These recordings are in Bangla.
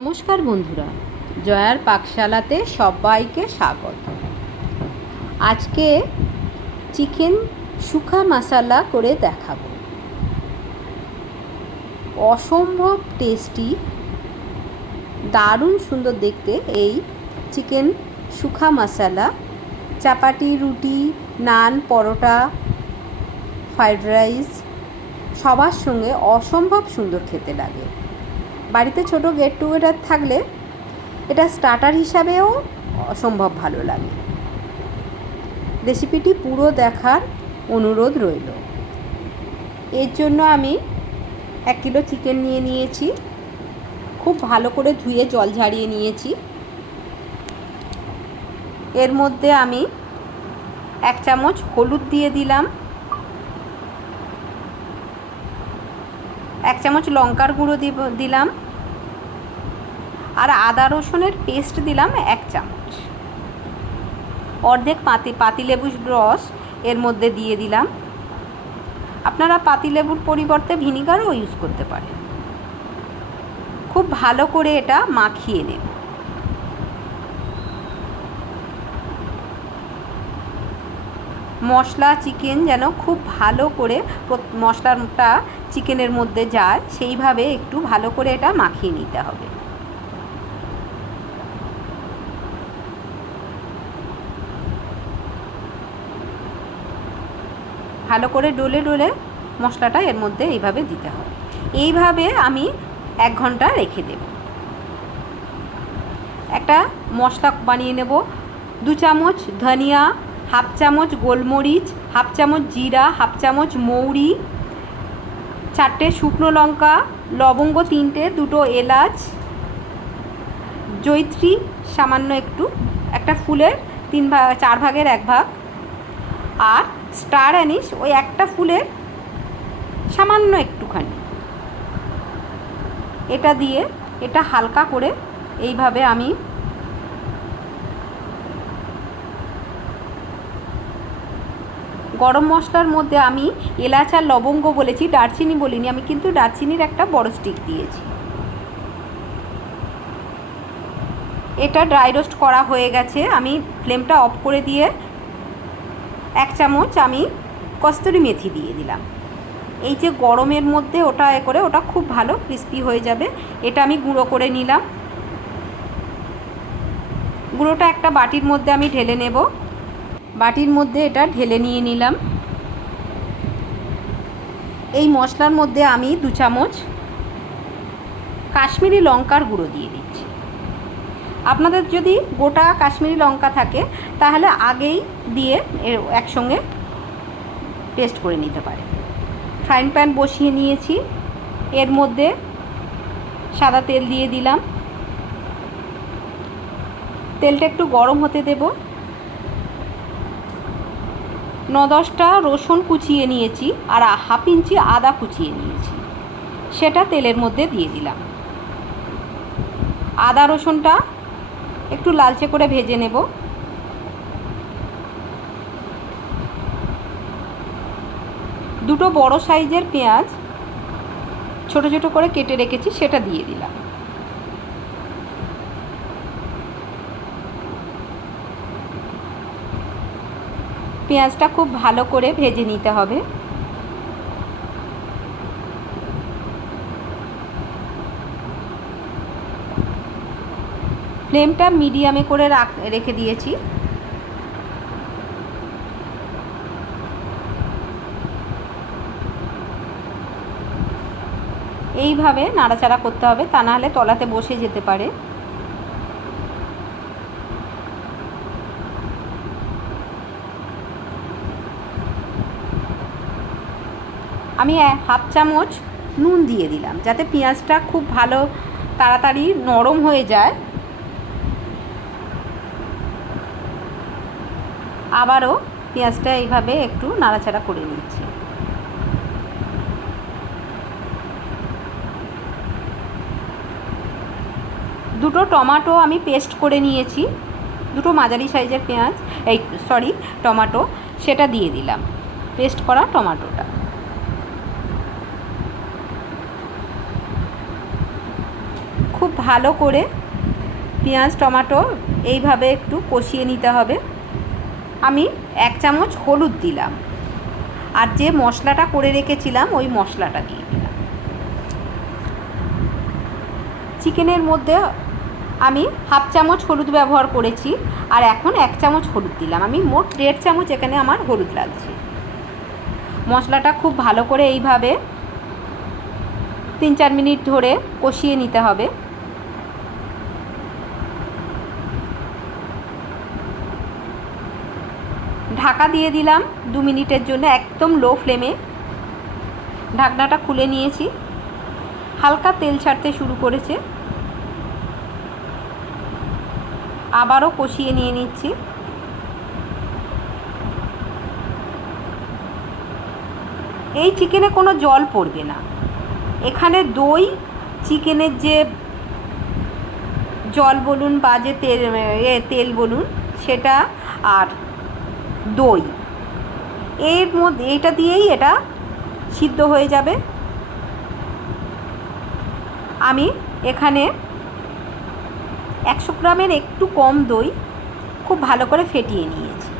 নমস্কার বন্ধুরা, জয়ার পাকশালাতে সবাইকে স্বাগত। আজকে চিকেন শুকা মশলা করে দেখাবো। অসম্ভব টেস্টি, দারুণ সুন্দর দেখতে এই চিকেন শুকা মশলা চাপাটি, রুটি, নান, পরোটা, ফ্রাইড রাইস সবার সঙ্গে অসম্ভব সুন্দর খেতে লাগে। বাড়িতে ছোটো গেট টুগেদার থাকলে এটা স্টার্টার হিসাবেও অসম্ভব ভালো লাগে। রেসিপিটি পুরো দেখার অনুরোধ রইল। এর জন্য আমি 1 কিলো চিকেন নিয়ে নিয়েছি। খুব ভালো করে ধুয়ে জল ঝারিয়ে নিয়েছি। এর মধ্যে আমি 1 চামচ হলুদ দিয়ে দিলাম, 1 চামচ লঙ্কার গুঁড়ো দিলাম, আর আদা রসুনের পেস্ট দিলাম 1 চামচ। অর্ধেক পাতিলেবুর রস এর মধ্যে দিয়ে দিলাম। আপনারা পাতিলেবুর পরিবর্তে ভিনিগারও ইউজ করতে পারেন। খুব ভালো করে এটা মাখিয়ে নেব। মশলা চিকেন যেন খুব ভালো করে মশলাটা চিকেনের মধ্যে যায়, সেইভাবে একটু ভালো করে এটা মাখিয়ে নিতে হবে। ভালো করে ডলে ডলে মশলাটা এর মধ্যে এইভাবে দিতে হবে। এইভাবে আমি 1 ঘন্টা রেখে দেব। একটা মশলা বানিয়ে নেব। 2 চামচ ধনিয়া, 1/2 চামচ গোলমরিচ, 1/2 চামচ জিরা, 1/2 চামচ মৌরি, 4টে শুকনো লঙ্কা, লবঙ্গ 3টে, 2টো এলাচ, জয়িত্রী সামান্য একটু, একটা ফুলের 4 ভাগের 1 ভাগ, আর স্টার অ্যানিস ওই একটা ফুলের সামান্য একটুখানি। এটা দিয়ে এটা হালকা করে এইভাবে আমি গরম মশলার মধ্যে আমি এলাচ আর লবঙ্গ বলেছি, দারচিনি বলিনি। আমি কিন্তু দারচিনির একটা বড় স্টিক দিয়েছি। এটা ড্রাই রোস্ট করা হয়ে গেছে। আমি ফ্লেমটা অফ করে দিয়ে 1 চামচ আমি কস্তুরি মেথি দিয়ে দিলাম। এই যে গরমের মধ্যে ওটা খুব ভালো ক্রিস্পি হয়ে যাবে। এটা আমি গুঁড়ো করে নিলাম। গুঁড়োটা একটা বাটির মধ্যে আমি ঢেলে নেব। বাটির মধ্যে এটা ঢেলে নিয়ে নিলাম। এই মশলার মধ্যে আমি 2 চামচ কাশ্মীরি লঙ্কার গুঁড়ো দিয়ে দিচ্ছি। আপনাদের যদি গোটা কাশ্মীরি লঙ্কা থাকে তাহলে আগেই দিয়ে একসঙ্গে পেস্ট করে নিতে পারে। ফ্রাইং প্যান বসিয়ে নিয়েছি। এর মধ্যে সাদা তেল দিয়ে দিলাম। তেলটা একটু গরম হতে দেব। 9-10টা রসুন কুচিয়ে নিয়েছি আর 1/2 ইঞ্চি আদা কুচিয়ে নিয়েছি, সেটা তেলের মধ্যে দিয়ে দিলাম। আদা রসুনটা একটু লালচে করে ভেজে নেব। দুটো বড় সাইজের পেঁয়াজ ছোট ছোট করে কেটে রেখেছি, সেটা দিয়ে দিলাম। পেঁয়াজটা খুব ভালো করে ভেজে নিতে হবে। ফ্লেমটা মিডিয়ামে করে রেখে দিয়েছি। এইভাবে নাড়াচাড়া করতে হবে, তা নাহলে তলাতে বসে যেতে পারে। আমি 1/2 চামচ নুন দিয়ে দিলাম, যাতে পেঁয়াজটা খুব ভালো তাড়াতাড়ি নরম হয়ে যায়। আবারও পেঁয়াজটা এইভাবে একটু নাড়াচাড়া করে নিচ্ছি। দুটো টমেটো আমি পেস্ট করে নিয়েছি, দুটো মাঝারি সাইজের টমেটো, সেটা দিয়ে দিলাম, পেস্ট করা টমেটোটা। খুব খুব ভালো করে পেঁয়াজ টমেটো এইভাবে একটু কষিয়ে নিতে হবে। আমি 1 চামচ হলুদ দিলাম, আর যে মশলাটা করে রেখেছিলাম ওই মশলাটা দিয়ে দিলাম। চিকেনের মধ্যে আমি 1/2 চামচ হলুদ ব্যবহার করেছি, আর এখন 1 চামচ হলুদ দিলাম। আমি মোট 1.5 চামচ এখানে আমার হলুদ লাগছে। মশলাটা খুব ভালো করে এইভাবে 3-4 মিনিট ধরে কষিয়ে নিতে হবে। ঢাকা দিয়ে দিলাম 2 মিনিটের জন্য, একদম লো ফ্লেমে। ঢাকনাটা খুলে নিয়েছি, হালকা তেল ছাড়তে শুরু করেছে। আবারও কষিয়ে নিয়ে নিচ্ছি। এই চিকেনে কোনো জল পড়বে না, এখানে দই, চিকেনের যে জল বলুন বা যে তেল বলুন সেটা, আর দই, এর মধ্যে এইটা দিয়েই এটা সিদ্ধ হয়ে যাবে। আমি এখানে 100 গ্রামের একটু কম দই খুব ভালো করে ফেটিয়ে নিয়েছি,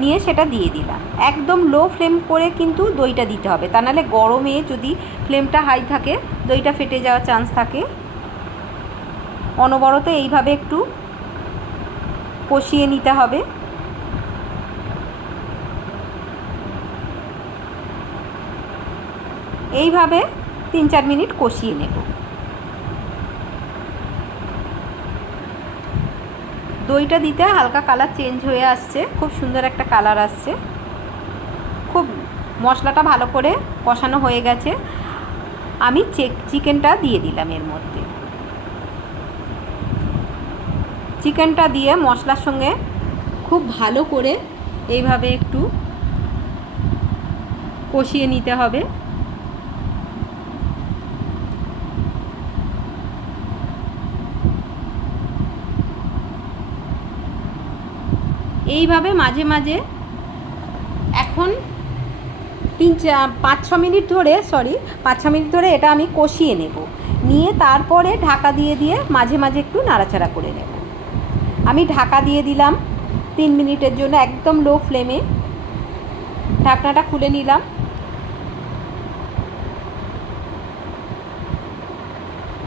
নিয়ে সেটা দিয়ে দিলাম। একদম লো ফ্লেম করে কিন্তু দইটা দিতে হবে, তা নাহলে গরমে যদি ফ্লেমটা হাই থাকে দইটা ফেটে যাওয়ার চান্স থাকে। অনবরত এইভাবে একটু কষিয়ে নিতে হবে। এইভাবে 3-4 মিনিট কষিয়ে নেব। দইটা দিতে হালকা কালার চেঞ্জ হয়ে আসছে, খুব সুন্দর একটা কালার আসছে। খুব মশলাটা ভালো করে কষানো হয়ে গেছে। আমি চিকেনটা দিয়ে দিলাম এর মধ্যে। চিকেনটা দিয়ে মশলার সঙ্গে খুব ভালো করে এইভাবে একটু কষিয়ে নিতে হবে। এইভাবে মাঝে মাঝে এখন 5-6 মিনিট ধরে 5-6 মিনিট ধরে এটা আমি কষিয়ে নেব, নিয়ে তারপরে ঢাকা দিয়ে দিয়ে মাঝে মাঝে একটু নাড়াচাড়া করে নেব। আমি ঢাকা দিয়ে দিলাম 3 মিনিটের জন্য, একদম লো ফ্লেমে। ঢাকনাটা খুলে নিলাম।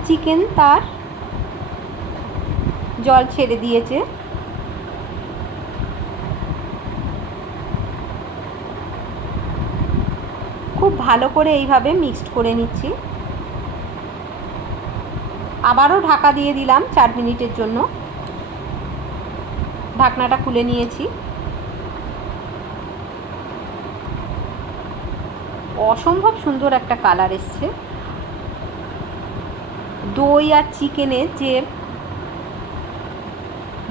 চিকেন তার জল ছেড়ে দিয়েছে। খুব ভালো করে এইভাবে মিক্সড করে নিচ্ছি। আবারও ঢাকা দিয়ে দিলাম 4 মিনিটের জন্য। ঢাকনাটা খুলে নিয়েছি। অসম্ভব সুন্দর একটা কালার এসছে। দই আর চিকেনের যে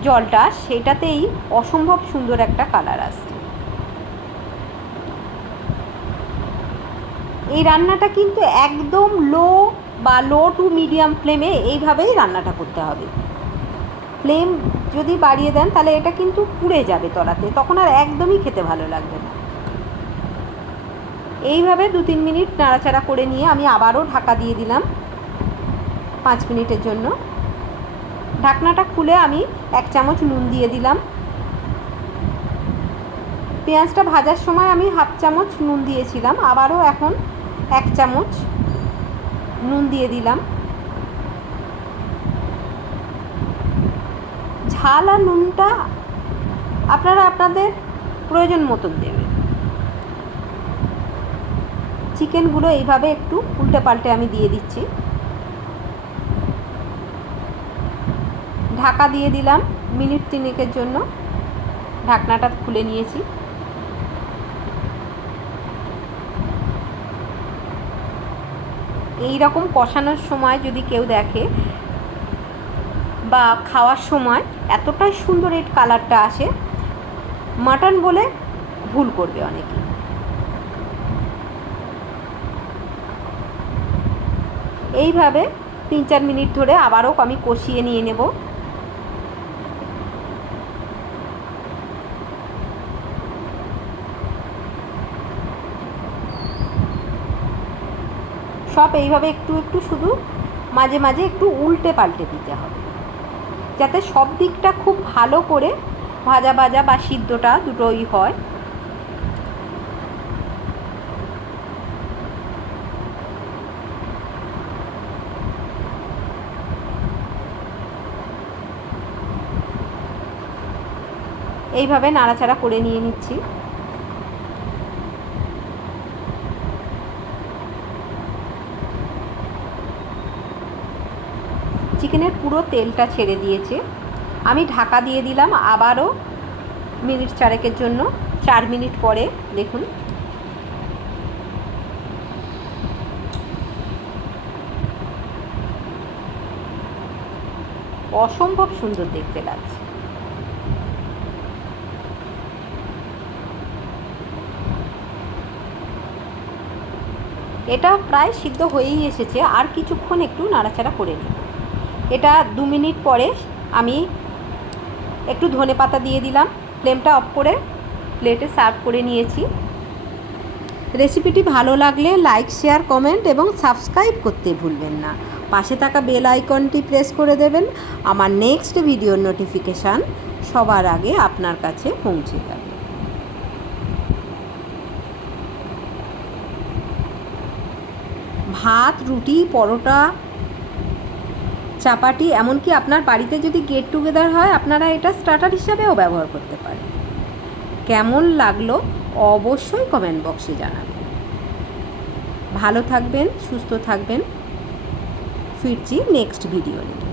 জলটা সেটাতেই অসম্ভব সুন্দর একটা কালার আসছে। এই রান্নাটা কিন্তু একদম লো টু মিডিয়াম ফ্লেমে এইভাবেই রান্নাটা করতে হবে। ফ্লেম যদি বাড়িয়ে দেন তাহলে এটা কিন্তু পুড়ে যাবে তলাতে, তখন আর একদমই খেতে ভালো লাগবে না। এইভাবে 2-3 মিনিট নাড়াচাড়া করে নিয়ে আমি আবারও ঢাকা দিয়ে দিলাম 5 মিনিটের জন্য। ঢাকনাটা খুলে আমি 1 চামচ নুন দিয়ে দিলাম। পেঁয়াজটা ভাজার সময় আমি 1/2 চামচ নুন দিয়েছিলাম, আবারও এখন 1 চামচ নুন দিয়ে দিলাম। ঝাল আর নুনটা আপনারা আপনাদের প্রয়োজন মতন দেবেন। চিকেনগুলো এইভাবে একটু উল্টে পাল্টে আমি দিয়ে দিচ্ছি। ঢাকা দিয়ে দিলাম মিনিট 3 জন্য। ঢাকনাটা খুলে নিয়েছি। এই রকম কষানোর সময় যদি কেউ দেখে বা খাওয়ার সময় এতটাই সুন্দর এর কালারটা আসে, মাটন বলে ভুল করবে অনেকে। এইভাবে 3-4 মিনিট ধরে আবারও আমি কষিয়ে নিয়ে নেব। সব এইভাবে একটু একটু শুধু মাঝে মাঝে একটু উল্টে পাল্টে দিতে হবে, যাতে সব দিকটা খুব ভালো করে ভাজা ভাজা বা সিদ্ধটা দুটোই হয়। এইভাবে নাড়াচাড়া করে নিয়ে নিচ্ছি। চিকেনের পুরো তেলটা ছেড়ে দিয়েছে। আমি ঢাকা দিয়ে দিলাম আবারও মিনিট 4 জন্য। 4 মিনিট পরে দেখুন অসম্ভব সুন্দর দেখতে লাগছে। এটা প্রায় সিদ্ধ হয়েই এসেছে, আর কিছুক্ষণ একটু নাড়াচাড়া করে নেব। এটা 2 মিনিট পরে আমি একটু ধনেপাতা দিয়ে দিলাম। ফ্লেমটা অফ করে প্লেটে সার্ভ করে নিয়েছি। রেসিপিটি ভালো লাগলে লাইক, শেয়ার, কমেন্ট এবং সাবস্ক্রাইব করতে ভুলবেন না। পাশে থাকা বেল আইকনটি প্রেস করে দেবেন। আমার নেক্সট ভিডিওর নোটিফিকেশান সবার আগে আপনার কাছে পৌঁছে যাবে। ভাত, রুটি, পরোটা, চাপাটি, এমনকি আপনার বাড়িতে যদি গেট টুগেদার হয় আপনারা এটা স্টার্টার হিসাবেও ব্যবহার করতে পারেন। কেমন লাগলো অবশ্যই কমেন্ট বক্সে জানাবেন। ভালো থাকবেন, সুস্থ থাকবেন। ফিরছি নেক্সট ভিডিও নিয়ে।